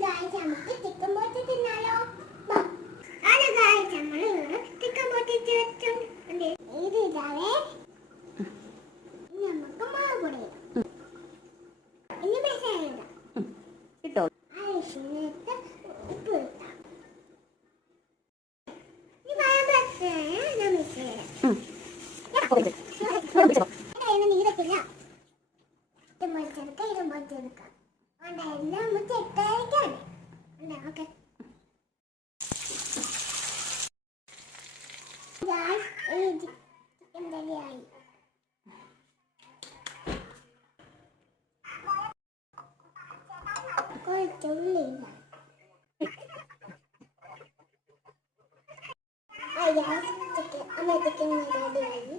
നമുക്ക് ചിക്കൻ പൊട്ടി തിന്നാലോ? ആണ് ഗായ്സ്, നമ്മൾ ചിക്കൻ പൊട്ടിച്ച് വെച്ചു. ഇത് ഇതാവേ നമുക്ക് മുളക് പൊടി ഇനി മസാല ഇട്ടോ. ആവശ്യത്തിന് ഉപ്പ് ഇട്ടാം. ഈ വയമ്പത്തെ നമുക്ക് നീരത്തില്ല ഇതുമ്പോഴെടുക്കാം. എല്ലാം നമ്മൾ ചെട്ടായിക്കാണ്. ഓക്കെ ചിക്കൻ റെഡിയായി. കുറച്ചുള്ളി ചിക്കൻ റെഡിയായി.